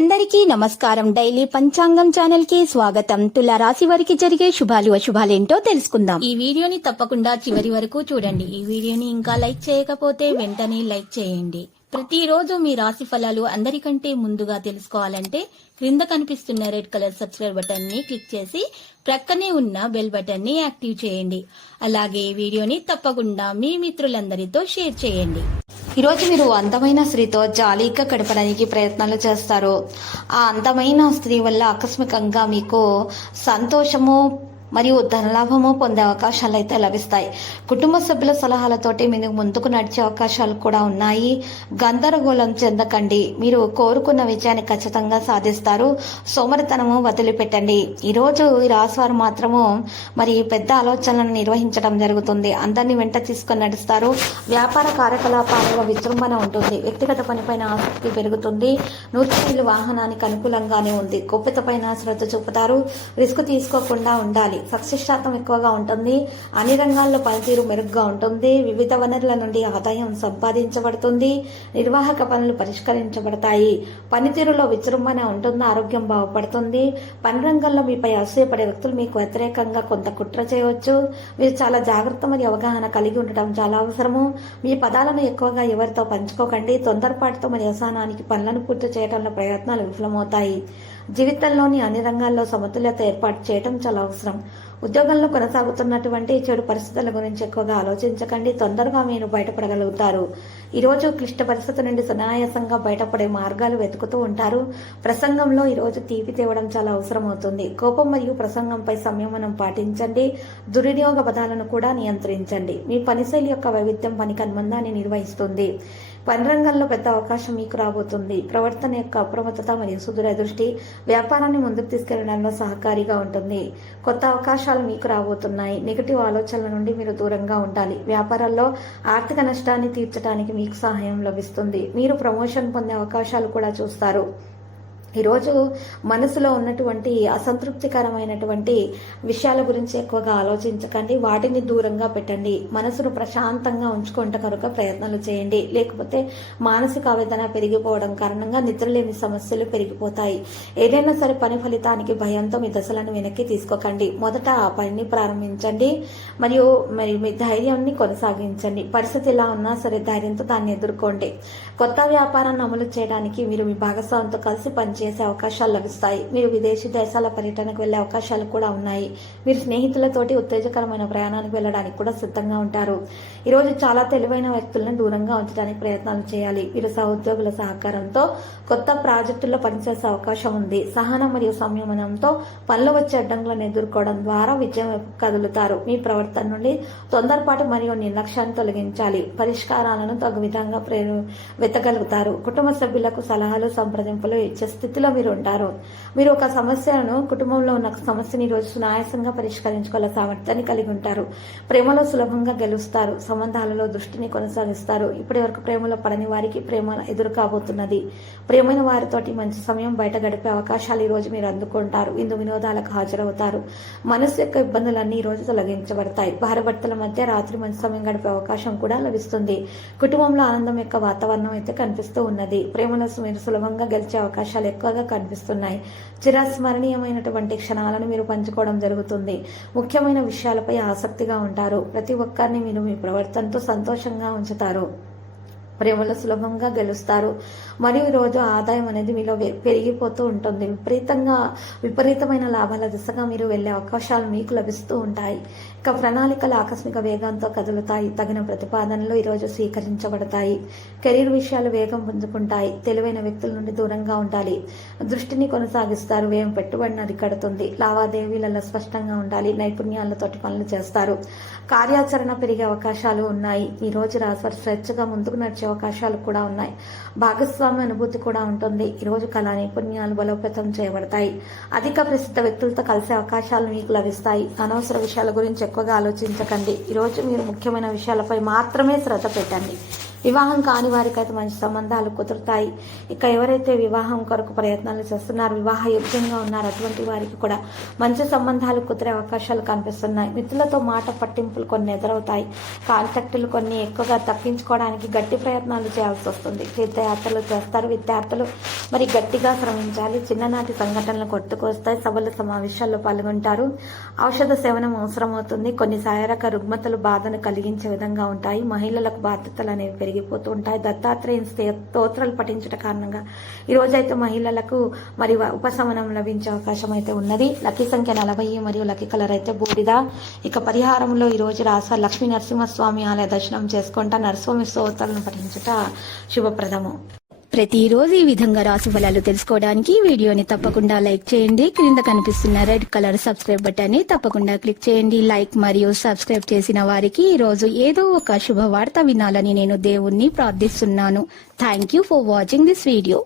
అందరికీ నమస్కారం. డైలీ పంచాంగం ఛానల్ కి స్వాగతం. తుల రాశి వారికి జరిగే శుభాలు అశుభాలేంటో తెలుసుకుందాం. ఈ వీడియోని తప్పకుండా చివరి వరకు చూడండి. ఈ వీడియోని ఇంకా లైక్ చేయకపోతే వెంటనే లైక్ చేయండి. ప్రతిరోజు మీ రాశి ఫలాలు అందరికంటే ముందుగా తెలుసుకోవాలంటే క్రింద కనిపిస్తున్న రెడ్ కలర్ సబ్స్క్రైబ్ బటన్ ని క్లిక్ చేసి ప్రక్కనే ఉన్న బెల్ బటన్ ని యాక్టివ్ చేయండి. అలాగే ఈ వీడియోని తప్పకుండా మీ మిత్రులందరితో షేర్ చేయండి. ఈరోజు మీరు అందమైన స్త్రీతో జాలీగా గడపడానికి ప్రయత్నాలు చేస్తారు. ఆ అందమైన స్త్రీ వల్ల ఆకస్మికంగా మీకు సంతోషము మరియు ధనలాభము పొందే అవకాశాలు అయితే లభిస్తాయి. కుటుంబ సభ్యుల సలహాలతోటి మీరు ముందుకు నడిచే అవకాశాలు కూడా ఉన్నాయి. గందరగోళం చెందకండి. మీరు కోరుకున్న విజయాన్ని ఖచ్చితంగా సాధిస్తారు. సోమరితనము వదిలిపెట్టండి. ఈరోజు ఈ రాశివారు మాత్రము మరి పెద్ద ఆలోచనలను నిర్వహించడం జరుగుతుంది. అందరినీ వెంట తీసుకొని నడుస్తారు. వ్యాపార కార్యకలాపాలలో విజృంభణ ఉంటుంది. వ్యక్తిగత పనిపైన ఆసక్తి పెరుగుతుంది. నూతన వాహనానికి అనుకూలంగానే ఉంది. గోప్యతపైన శ్రద్ధ చూపుతారు. రిస్క్ తీసుకోకుండా ఉండాలి. సక్సెస్ శాతం ఎక్కువగా ఉంటుంది. అన్ని రంగాల్లో పనితీరు మెరుగ్గా ఉంటుంది. వివిధ వనరుల నుండి ఆదాయం సంపాదించబడుతుంది. నిర్వాహక పనులు పరిష్కరించబడతాయి. పనితీరులో విజృంభణ ఉంటుంది. ఆరోగ్యం బాగుపడుతుంది. పని రంగంలో మీపై అసూయపడే వ్యక్తులు మీకు వ్యతిరేకంగా కొంత కుట్ర చేయవచ్చు. మీరు చాలా జాగ్రత్త మరియు అవగాహన కలిగి ఉండటం చాలా అవసరము. మీ పదాలను ఎక్కువగా ఎవరితో పంచుకోకండి. తొందరపాటుతో మరియు అసహనానికి పనులను పూర్తి చేయడంలో ప్రయత్నాలు విఫలమవుతాయి. జీవితంలోని అన్ని రంగాల్లో సమతుల్యత ఏర్పాటు చేయడం చాలా అవసరం. ఉద్యోగంలో కొనసాగుతున్నటువంటి చెడు పరిస్థితుల గురించి ఎక్కువగా ఆలోచించకండి. తొందరగా మీరు బయటపడగలుగుతారు. ఈరోజు క్లిష్ట పరిస్థితి నుండి సునాయాసంగా బయటపడే మార్గాలు వెతుకుతూ ఉంటారు. ప్రసంగంలో ఈరోజు తీపి తేవడం చాలా అవసరం అవుతుంది. కోపం మరియు ప్రసంగంపై సంయమనం పాటించండి. దుర్వినియోగ పదాలను కూడా నియంత్రించండి. మీ పనిశైలి యొక్క వైవిధ్యం పనికి అనుబంధాన్ని నిర్వహిస్తుంది. పని రంగంలో పెద్ద అవకాశం మీకు రాబోతుంది. ప్రవర్తన యొక్క అప్రమత్తత మరియు సుదూర దృష్టి వ్యాపారాన్ని ముందుకు తీసుకెళ్లడంలో సహకారిగా ఉంటుంది. కొత్త అవకాశాలు మీకు రాబోతున్నాయి. నెగటివ్ ఆలోచనల నుండి మీరు దూరంగా ఉండాలి. వ్యాపారాల్లో ఆర్థిక నష్టాన్ని తీర్చడానికి మీకు సహాయం లభిస్తుంది. మీరు ప్రమోషన్ పొందే అవకాశాలు కూడా చూస్తారు. ఈరోజు మనసులో ఉన్నటువంటి అసంతృప్తికరమైనటువంటి విషయాల గురించి ఎక్కువగా ఆలోచించకండి. వాటిని దూరంగా పెట్టండి. మనసును ప్రశాంతంగా ఉంచుకుంటే కనుక ప్రయత్నాలు చేయండి. లేకపోతే మానసిక ఆవేదన పెరిగిపోవడం కారణంగా నిద్రలేని సమస్యలు పెరిగిపోతాయి. ఏదైనా సరే పని ఫలితానికి భయంతో మీ దశలను వెనక్కి తీసుకోకండి. మొదట ఆ పనిని ప్రారంభించండి మరియు మీ ధైర్యాన్ని కొనసాగించండి. పరిస్థితి ఎలా ఉన్నా సరే ధైర్యంతో దాన్ని ఎదుర్కోండి. కొత్త వ్యాపారాన్ని అమలు చేయడానికి మీరు మీ భాగస్వామితో కలిసి చేసే అవకాశాలు లభిస్తాయి. మీరు విదేశీ దేశాల పర్యటనకు వెళ్లే అవకాశాలు కూడా ఉన్నాయి. మీరు స్నేహితులతోటి ఉత్తేజకరమైన ప్రయాణానికి వెళ్ళడానికి కూడా సిద్ధంగా ఉంటారు. ఈరోజు చాలా తెలివైన వ్యక్తులను దూరంగా ఉంచడానికి ప్రయత్నాలు చేయాలి. మీరు సహోద్యోగుల సహకారంతో కొత్త ప్రాజెక్టుల్లో పనిచేసే అవకాశం ఉంది. సహనం మరియు సంయమనంతో పనులు వచ్చే అడ్డంకులను ఎదుర్కోవడం ద్వారా విజయం కదులుతారు. మీ ప్రవర్తన నుండి తొందరపాటు మరియు నిర్లక్ష్యాన్ని తొలగించాలి. పరిష్కారాలను తగు విధంగా వెతగలుగుతారు. కుటుంబ సభ్యులకు సలహాలు సంప్రదింపులు ఇచ్చే స్థితిలో మీరు ఉంటారు. మీరు ఒక సమస్యను కుటుంబంలో ఉన్న సమస్యని రోజు సునాయాసంగా పరిష్కరించుకోగల సామర్థ్యాన్ని కలిగి ఉంటారు. ప్రేమలో సులభంగా గెలుస్తారు. సంబంధాలలో దృష్టిని కొనసాగిస్తారు. ఇప్పటి వరకు ప్రేమలో పడని వారికి ప్రేమ ఎదురు కాబోతున్నది. ప్రేమైన వారితోటి మంచి సమయం బయట గడిపే అవకాశాలు ఈ రోజు మీరు అందుకుంటారు. ఇందు వినోదాలకు హాజరవుతారు. మనసు యొక్క ఇబ్బందులన్నీ ఈ రోజు తొలగించబడతాయి. భార్యాభర్తల మధ్య రాత్రి మంచి సమయం గడిపే అవకాశం కూడా లభిస్తుంది. కుటుంబంలో ఆనందం యొక్క వాతావరణం అయితే కనిపిస్తూ ఉన్నది. ప్రేమలో మీరు సులభంగా గెలిచే అవకాశాలు ఎక్కువగా కనిపిస్తున్నాయి. చిరస్మరణీయమైనటువంటి క్షణాలను మీరు పంచుకోవడం జరుగుతుంది. ముఖ్యమైన విషయాలపై ఆసక్తిగా ఉంటారు. ప్రతి ఒక్కరిని మీరు మీ ప్రవర్తనతో సంతోషంగా ఉంచుతారు. ప్రేమలో సులభంగా గెలుస్తారు. మరియు ఈరోజు ఆదాయం అనేది మీలో పెరిగిపోతూ ఉంటుంది. విపరీతమైన లాభాల దిశగా మీరు వెళ్లే అవకాశాలు మీకు లభిస్తూ ఉంటాయి. ఇక ప్రణాళికలు ఆకస్మిక వేగంతో కదులుతాయి. తగిన ప్రతిపాదనలు ఈరోజు స్వీకరించబడతాయి. కెరీర్ విషయాలు వేగం పుంజుకుంటాయి. తెలివైన వ్యక్తుల నుండి దూరంగా ఉండాలి. దృష్టిని కొనసాగిస్తారు. వ్యయం పెట్టుబడిని అరికడుతుంది. లావాదేవీలలో స్పష్టంగా ఉండాలి. నైపుణ్యాలతోటి పనులు చేస్తారు. కార్యాచరణ పెరిగే అవకాశాలు ఉన్నాయి. ఈ రోజు రాశివారు స్వేచ్ఛగా ముందుకు నడిచే అవకాశాలు కూడా ఉన్నాయి. భాగస్వామ్య అనుభూతి కూడా ఉంటుంది. ఈరోజు కళా నైపుణ్యాలు బలోపేతం చేయబడతాయి. అధిక ప్రసిద్ధ వ్యక్తులతో కలిసే అవకాశాలు మీకు లభిస్తాయి. అనవసర విషయాల గురించి ఎక్కువగా ఆలోచించకండి. ఈరోజు మీరు ముఖ్యమైన విషయాలపై మాత్రమే శ్రద్ధ పెట్టండి. వివాహం కాని వారికైతే మంచి సంబంధాలు కుదురుతాయి. ఇక ఎవరైతే వివాహం కొరకు ప్రయత్నాలు చేస్తున్నారు, వివాహ యోగ్యంగా ఉన్నారు, అటువంటి వారికి కూడా మంచి సంబంధాలు కుదిరే అవకాశాలు కనిపిస్తున్నాయి. మిత్రులతో మాట పట్టింపులు కొన్ని ఎదురవుతాయి. కాంటాక్టులు కొన్ని ఎక్కువగా తప్పించుకోవడానికి గట్టి ప్రయత్నాలు చేయాల్సి వస్తుంది. తీర్థయాత్రలు చేస్తారు. విద్యార్థులు మరి గట్టిగా శ్రమించాలి. చిన్ననాటి సంఘటనలు కొట్టుకొస్తాయి. సభల సమావేశాల్లో పాల్గొంటారు. ఔషధ సేవనం అవసరమవుతుంది. కొన్ని శారీరక రుగ్మతలు బాధను కలిగించే విధంగా ఉంటాయి. మహిళలకు బాధ్యతలు అనేవి పెరిగిపోతూ ఉంటాయి. దత్తాత్రేయ స్తోత్రాలు పఠించడం కారణంగా ఈ రోజైతే మహిళలకు మరి ఉపశమనం లభించే అవకాశం అయితే ఉన్నది. లక్కీ సంఖ్య 40 మరియు లక్కీ కలర్ అయితే బూడిద. ఇక పరిహారంలో ఈ రోజు రాస లక్ష్మీ నరసింహస్వామి ఆలయ దర్శనం చేసుకుంటా నరస్వామి స్తోత్రాలను పఠించుట శుభప్రదము. ప్రతిరోజు ఈ విధంగా రాశి ఫలాలు తెలుసుకోవడానికి వీడియోని తప్పకుండా లైక్ చేయండి. క్రింద కనిపిస్తున్న రెడ్ కలర్ సబ్స్క్రైబ్ బటన్ ని తప్పకుండా క్లిక్ చేయండి. లైక్ మరియు సబ్స్క్రైబ్ చేసిన వారికి ఈ రోజు ఏదో ఒక శుభవార్త వినాలని నేను దేవుణ్ణి ప్రార్థిస్తున్నాను. Thank you for watching this video.